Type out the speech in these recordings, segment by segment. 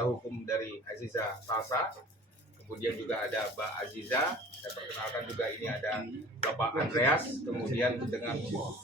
kuasa hukum dari Aziza Salsa, kemudian juga ada Mbak Aziza, saya perkenalkan juga ini ada Bapak Andreas, kemudian dengan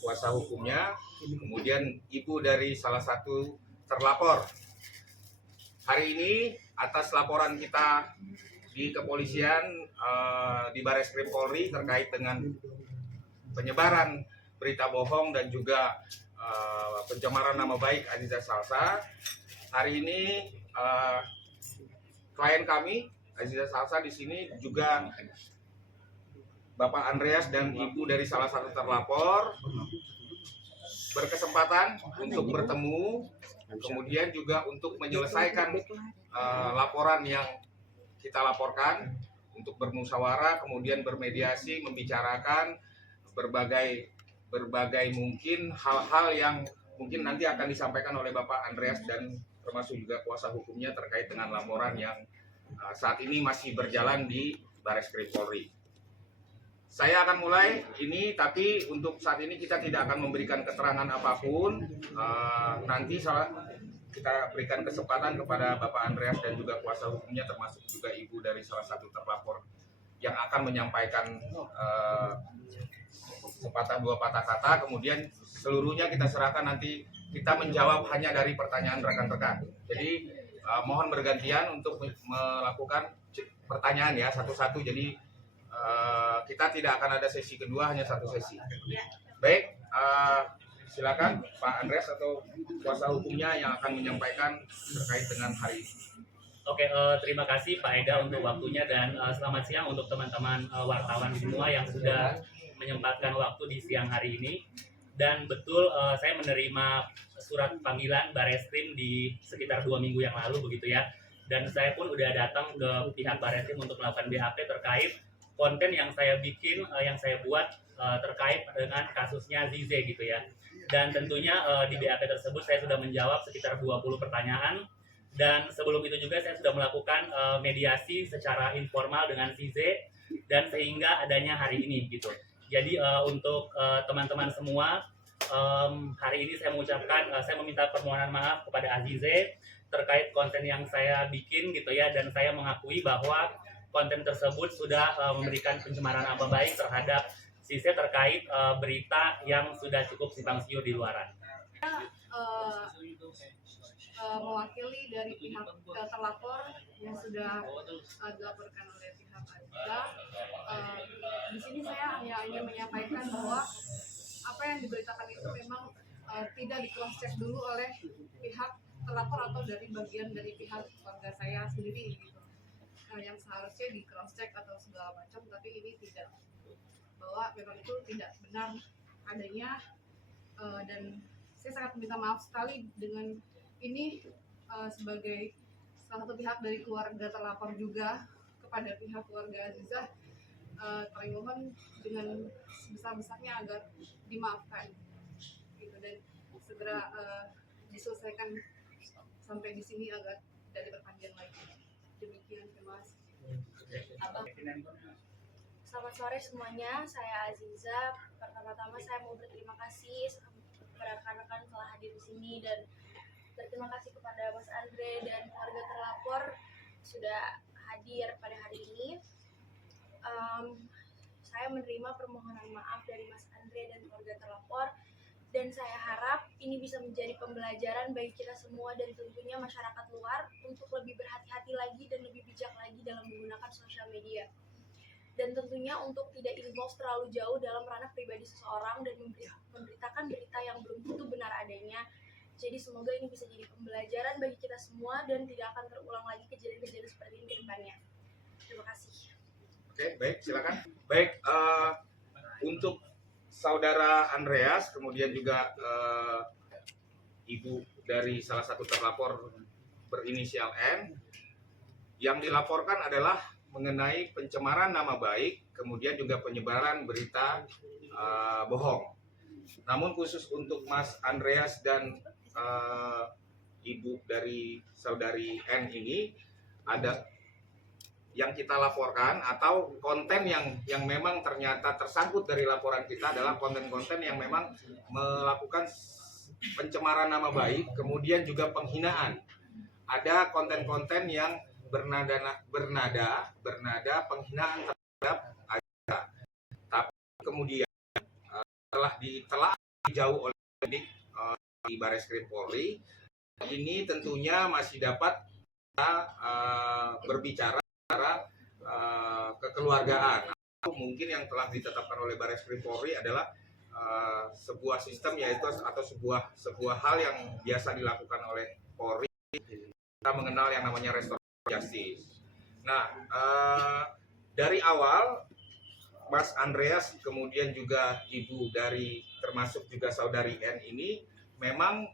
kuasa hukumnya, kemudian ibu dari salah satu terlapor. Hari ini atas laporan kita di kepolisian di Bareskrim Polri terkait dengan penyebaran berita bohong dan juga pencemaran nama baik Aziza Salsa. Hari ini klien kami Aziza Salsa di sini juga Bapak Andreas dan ibu dari salah satu terlapor berkesempatan untuk bertemu, kemudian juga untuk menyelesaikan laporan yang kita laporkan, untuk bermusyawarah, kemudian bermediasi, membicarakan berbagai mungkin hal-hal yang mungkin nanti akan disampaikan oleh Bapak Andreas dan termasuk juga kuasa hukumnya terkait dengan laporan yang saat ini masih berjalan di Bareskrim Polri. Saya akan mulai ini, tapi untuk saat ini kita tidak akan memberikan keterangan apapun. Nanti kita berikan kesempatan kepada Bapak Andreas dan juga kuasa hukumnya, termasuk juga ibu dari salah satu terlapor yang akan menyampaikan sepatah dua patah kata, kemudian seluruhnya kita serahkan, nanti kita menjawab hanya dari pertanyaan rekan-rekan. Jadi mohon bergantian untuk melakukan pertanyaan ya, satu-satu. Jadi kita tidak akan ada sesi kedua, hanya satu sesi. Baik, silakan Pak Andreas atau kuasa hukumnya yang akan menyampaikan terkait dengan hari ini. Oke, terima kasih Pak Eda untuk waktunya, dan selamat siang untuk teman-teman wartawan semua yang sudah menyempatkan waktu di siang hari ini. Dan betul, saya menerima surat panggilan Bareskrim di sekitar 2 minggu yang lalu begitu ya. Dan saya pun udah datang ke pihak Bareskrim untuk melakukan BAP terkait konten yang saya bikin, yang saya buat terkait dengan kasusnya Zize gitu ya. Dan tentunya di BAP tersebut saya sudah menjawab sekitar 20 pertanyaan. Dan sebelum itu juga saya sudah melakukan mediasi secara informal dengan Zize, dan sehingga adanya hari ini gitu. Jadi untuk teman-teman semua, hari ini saya mengucapkan, saya meminta permohonan maaf kepada Azize terkait konten yang saya bikin gitu ya, dan saya mengakui bahwa konten tersebut sudah memberikan pencemaran nama baik terhadap Zize terkait berita yang sudah cukup simpang siur di luaran. Mewakili dari pihak terlapor yang sudah dilaporkan oleh pihak Aziza. Di sini saya hanya ingin menyampaikan bahwa apa yang diberitakan itu memang tidak di cross check dulu oleh pihak terlapor atau dari bagian dari pihak keluarga saya sendiri gitu. Yang seharusnya di cross check atau segala macam, tapi ini tidak, bahwa memang itu tidak benar adanya, dan saya sangat minta maaf sekali dengan ini sebagai salah satu pihak dari keluarga terlapor juga kepada pihak keluarga Aziza. Kami mohon dengan sebesar-besarnya agar dimaafkan gitu, dan segera diselesaikan sampai di sini agar tidak diperpanjang lagi. Demikian, terima kasih. Selamat sore semuanya, saya Aziza. Pertama-tama saya mau berterima kasih kepada rekan-rekan telah hadir di sini, dan berterima kasih kepada Mas Andre dan keluarga terlapor sudah hadir pada hari ini. Saya menerima permohonan maaf dari Mas Andre dan keluarga terlapor, dan saya harap ini bisa menjadi pembelajaran bagi kita semua dan tentunya masyarakat luar untuk lebih berhati-hati lagi dan lebih bijak lagi dalam menggunakan sosial media. Dan tentunya untuk tidak involve terlalu jauh dalam ranah pribadi seseorang dan memberitakan berita yang belum tentu benar adanya. Jadi semoga ini bisa jadi pembelajaran bagi kita semua dan tidak akan terulang lagi kejadian-kejadian seperti ini ke depannya. Terima kasih. Oke, baik, silakan. Baik, untuk saudara Andreas, kemudian juga ibu dari salah satu terlapor berinisial N, yang dilaporkan adalah mengenai pencemaran nama baik, kemudian juga penyebaran berita bohong. Namun khusus untuk Mas Andreas dan ibu dari saudari N ini, ada yang kita laporkan atau konten yang memang ternyata tersangkut dari laporan kita adalah konten-konten yang memang melakukan pencemaran nama baik, kemudian juga penghinaan ada konten-konten yang bernada penghinaan terhadap Aziza. Tapi kemudian telah ditelaah jauh oleh penyidik di Barreskrim Polri, ini tentunya masih dapat kita berbicara secara kekeluargaan. Mungkin yang telah ditetapkan oleh Barreskrim Polri adalah sebuah sistem, yaitu atau sebuah hal yang biasa dilakukan oleh Polri. Kita mengenal yang namanya restoratif justice. Nah, dari awal Mas Andreas kemudian juga ibu dari termasuk juga saudari N ini memang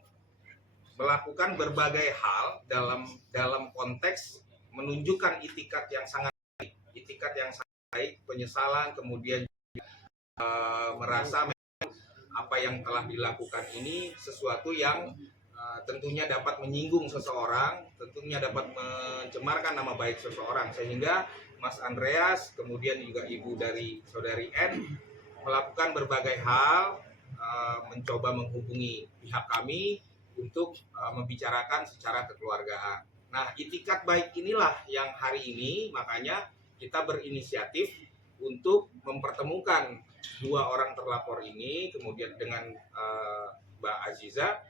melakukan berbagai hal dalam konteks menunjukkan itikat yang sangat baik, penyesalan, kemudian merasa apa yang telah dilakukan ini sesuatu yang tentunya dapat menyinggung seseorang, tentunya dapat mencemarkan nama baik seseorang, sehingga Mas Andreas kemudian juga ibu dari saudari N melakukan berbagai hal, mencoba menghubungi pihak kami untuk membicarakan secara kekeluargaan. Nah, itikat baik inilah yang hari ini makanya kita berinisiatif untuk mempertemukan dua orang terlapor ini kemudian dengan Mbak Aziza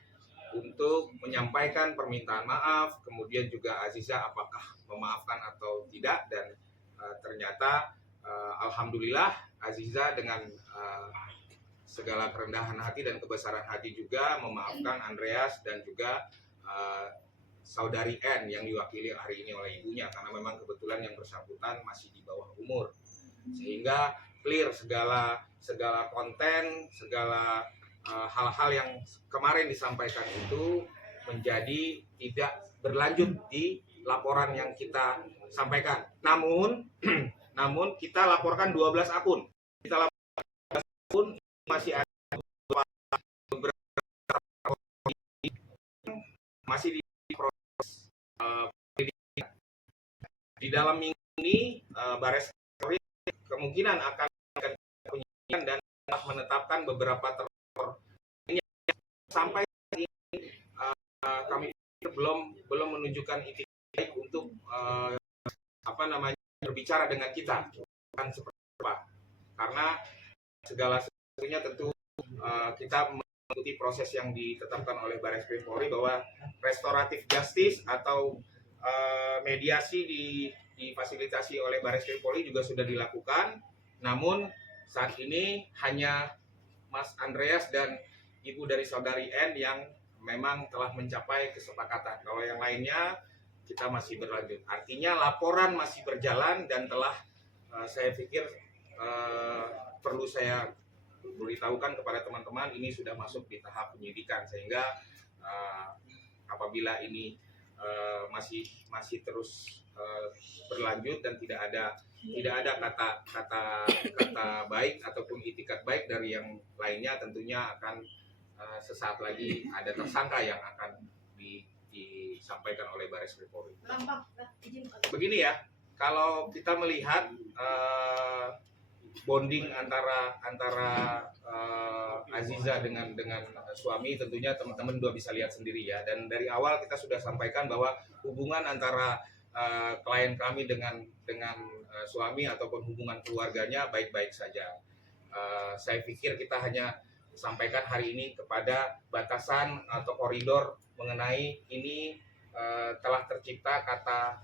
untuk menyampaikan permintaan maaf, kemudian juga Aziza apakah memaafkan atau tidak, dan ternyata alhamdulillah Aziza dengan segala kerendahan hati dan kebesaran hati juga memaafkan Andreas dan juga saudari N yang diwakili hari ini oleh ibunya, karena memang kebetulan yang bersangkutan masih di bawah umur, sehingga clear segala konten, segala hal-hal yang kemarin disampaikan itu menjadi tidak berlanjut di laporan yang kita sampaikan. Namun kita laporkan 12 akun. Kita laporkan 12 akun, masih ada beberapa masih di proses penyidikan. Di dalam minggu ini Barreskrim kemungkinan akan penyidikan dan menetapkan beberapa terlapor ini. Sampai ini kami belum menunjukkan itikat baik untuk berbicara dengan kita kan seperti apa, karena segala sesuatunya tentu kita mengikuti proses yang ditetapkan oleh Barreskrim Polri bahwa restoratif justice atau mediasi difasilitasi oleh Barreskrim Polri juga sudah dilakukan. Namun saat ini hanya Mas Andreas dan ibu dari saudari N yang memang telah mencapai kesepakatan. Kalau yang lainnya kita masih berlanjut. Artinya laporan masih berjalan dan telah saya pikir perlu saya beritahukan kepada teman-teman ini sudah masuk di tahap penyidikan, sehingga apabila ini masih terus berlanjut dan tidak ada kata baik ataupun itikat baik dari yang lainnya, tentunya akan sesaat lagi ada tersangka yang akan disampaikan oleh Barreskrim Polri. Begini ya, kalau kita melihat bonding antara Aziza dengan suami, tentunya teman-teman sudah bisa lihat sendiri ya. Dan dari awal kita sudah sampaikan bahwa hubungan antara klien kami dengan suami ataupun hubungan keluarganya baik-baik saja. Saya pikir kita hanya sampaikan hari ini kepada batasan atau koridor mengenai ini telah tercipta kata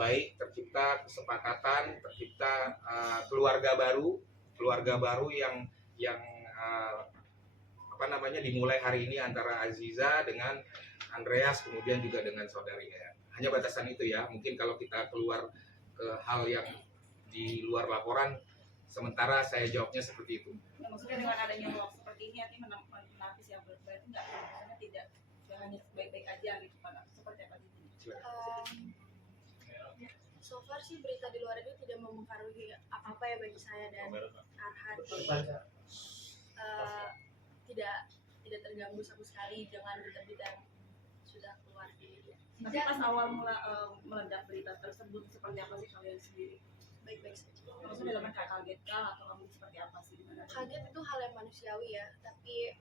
baik, tercipta kesepakatan, tercipta keluarga baru yang dimulai hari ini antara Aziza dengan Andreas kemudian juga dengan saudari N. Hanya batasan itu ya. Mungkin kalau kita keluar ke hal yang di luar laporan, sementara saya jawabnya seperti itu. Ya, maksudnya dengan adanya vlog seperti ini nanti menapis yang berarti nggak, maksudnya tidak hanya baik-baik aja gitu Pak, seperti apa gitu? So far sih berita di luar itu tidak mempengaruhi apa-apa ya bagi saya dan Arhan. Tidak terganggu sama sekali dengan berita-berita yang sudah keluar di media. Tapi pas awal meledak berita tersebut seperti apa sih kalian sendiri? Baik-baik saja. Maksudnya dalam kaget kah atau kamu seperti apa sih? Kaget itu hal yang manusiawi ya, tapi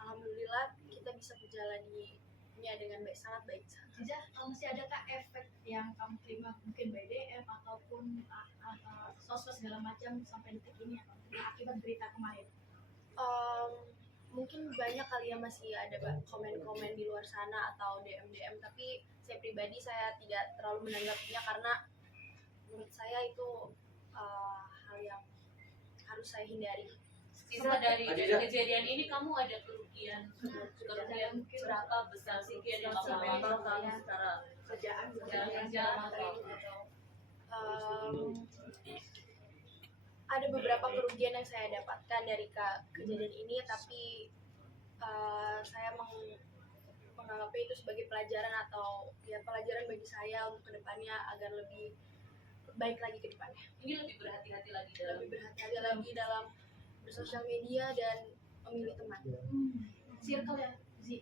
alhamdulillah kita bisa menjalani menyikapinya dengan baik, sangat baik. Ziza, masih adakah efek yang kamu terima mungkin by DM ataupun sosmed segala macam sampai detik ini yang kamu terima akibat berita kemarin? Mungkin banyak kali ya masih ada komen-komen di luar sana atau DM, tapi saya pribadi saya tidak terlalu menanggapinya karena menurut saya itu hal yang harus saya hindari. Sisa dari kejadian ini kamu ada kerugian berapa besar sih yang kamu alami secara Kerjaan kerja atau Ada beberapa kerugian yang saya dapatkan dari kejadian ini, tapi saya menganggapnya itu sebagai pelajaran atau ya pelajaran bagi saya untuk kedepannya agar lebih baik lagi ke depannya. ini lebih berhati-hati lagi dalam bersosial media dan memilih teman. Circle ya, Zi.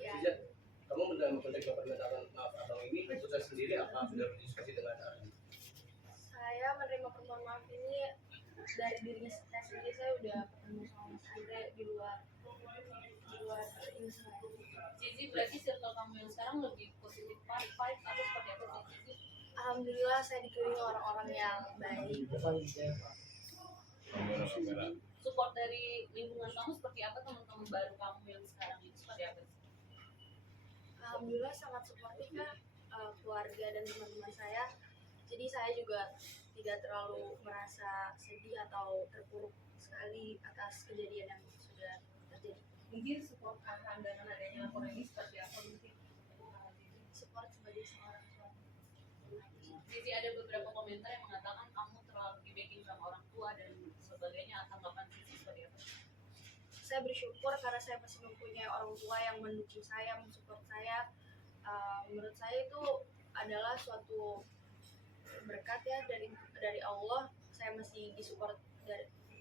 Ya, Kamu dalam konteks permintaan maaf atau ini proses sendiri apa sudah berdiskusi dengan saya menerima permohonan maaf ini dari dirinya saya sendiri. Saya udah ketemu sama Mas Andre di luar ini semua. Cici, berarti circle kamu yang sekarang lebih positif vibe atau seperti apa sih Cici? Alhamdulillah saya dikelilingi orang-orang yang baik. Support dari lingkungan kamu seperti apa, teman-teman baru kamu yang sekarang ini seperti apa sih? Alhamdulillah sangat suportif ya keluarga dan teman-teman saya. Jadi saya juga tidak terlalu merasa sedih atau terpuruk sekali atas kejadian yang sudah terjadi. Mungkin support akan dengan adanya laporan ini seperti apa mungkin? Support sebagai seorang suami. Cici, ada beberapa komentar yang mengatakan kamu terlalu di backing sama orang tua dan sebagainya. Tanggapan Cici seperti apa? Saya bersyukur karena saya masih mempunyai orang tua yang mendukung saya, mensupport saya. Menurut saya itu adalah suatu berkat ya dari Allah. Saya masih disupport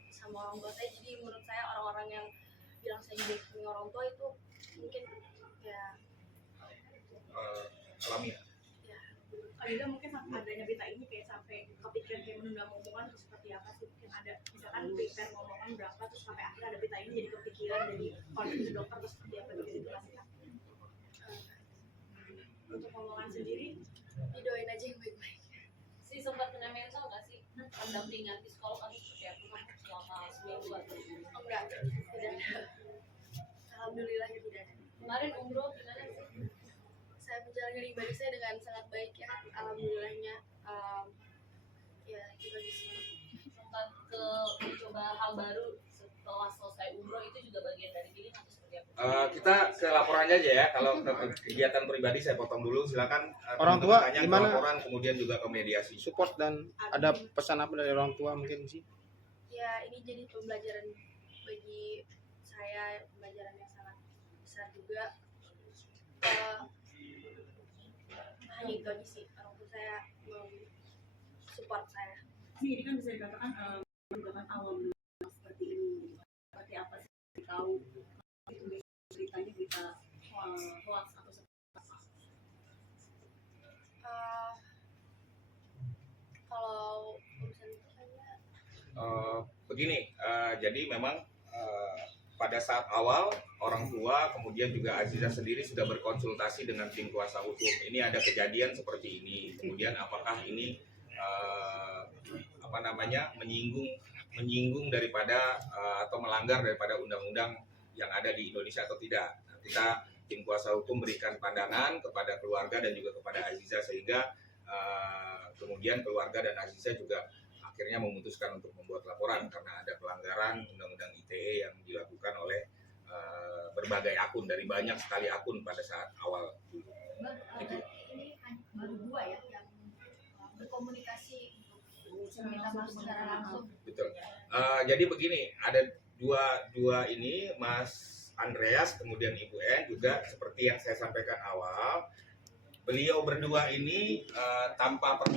sama orang tua saya. Jadi menurut saya orang-orang yang bilang saya di backing orang tua itu mungkin ya alamiah. Alida mungkin adanya berita ini kayak sampai kepikiran kayak menunda ngomongan atau seperti apa sih? Mungkin ada misalkan prepare ngomongan berapa terus sampai akhirnya ada berita ini jadi kepikiran jadi konfirmasi dokter terus seperti apa gitu situasinya. Untuk ngomongan sendiri didoain aja yang baik-baik. Si sempat kena mental nggak sih? Pendampingan psikolog atau seperti apa kamu selama seminggu atau Enggak, tidak ada. Alhamdulillah ya tidak ada. kemarin umroh gimana sih? Saya menjalani ibadah saya dengan sangat baik ya, alhamdulillahnya. Ya itu aja sih. Sempat ke mencoba hal baru setelah selesai umroh, itu juga bagian dari healing atau seperti apa? Kita ke laporannya aja ya. Kalau ke kegiatan pribadi saya potong dulu. Silakan Orang tua tanya ke gimana? laporan kemudian juga ke mediasi. Support dan ada pesan apa dari orang tua mungkin sih? Ya ini jadi pembelajaran bagi saya, pembelajaran yang sangat besar juga. Hanya itu aja sih, orang tua saya support saya. Ini kan bisa dikatakan merupakan awal seperti ini. Seperti apa sih tahu itu beritanya berita hoax atau seperti apa? Kalau urusan itu saya Begini, jadi memang pada saat awal orang tua kemudian juga Aziza sendiri sudah berkonsultasi dengan tim kuasa hukum. Ini ada kejadian seperti ini. Kemudian apakah ini menyinggung daripada atau melanggar daripada undang-undang yang ada di Indonesia atau tidak. Nah, kita tim kuasa hukum berikan pandangan kepada keluarga dan juga kepada Aziza sehingga kemudian keluarga dan Aziza juga akhirnya memutuskan untuk membuat laporan karena ada pelanggaran undang-undang ITE yang dilakukan oleh berbagai akun, dari banyak sekali akun pada saat awal dulu. Gitu. Ini baru dua ya yang berkomunikasi untuk meminta maaf secara langsung. Betul. Jadi begini, ada dua ini, Mas Andreas kemudian Ibu N juga seperti yang saya sampaikan awal, beliau berdua ini tanpa permintaan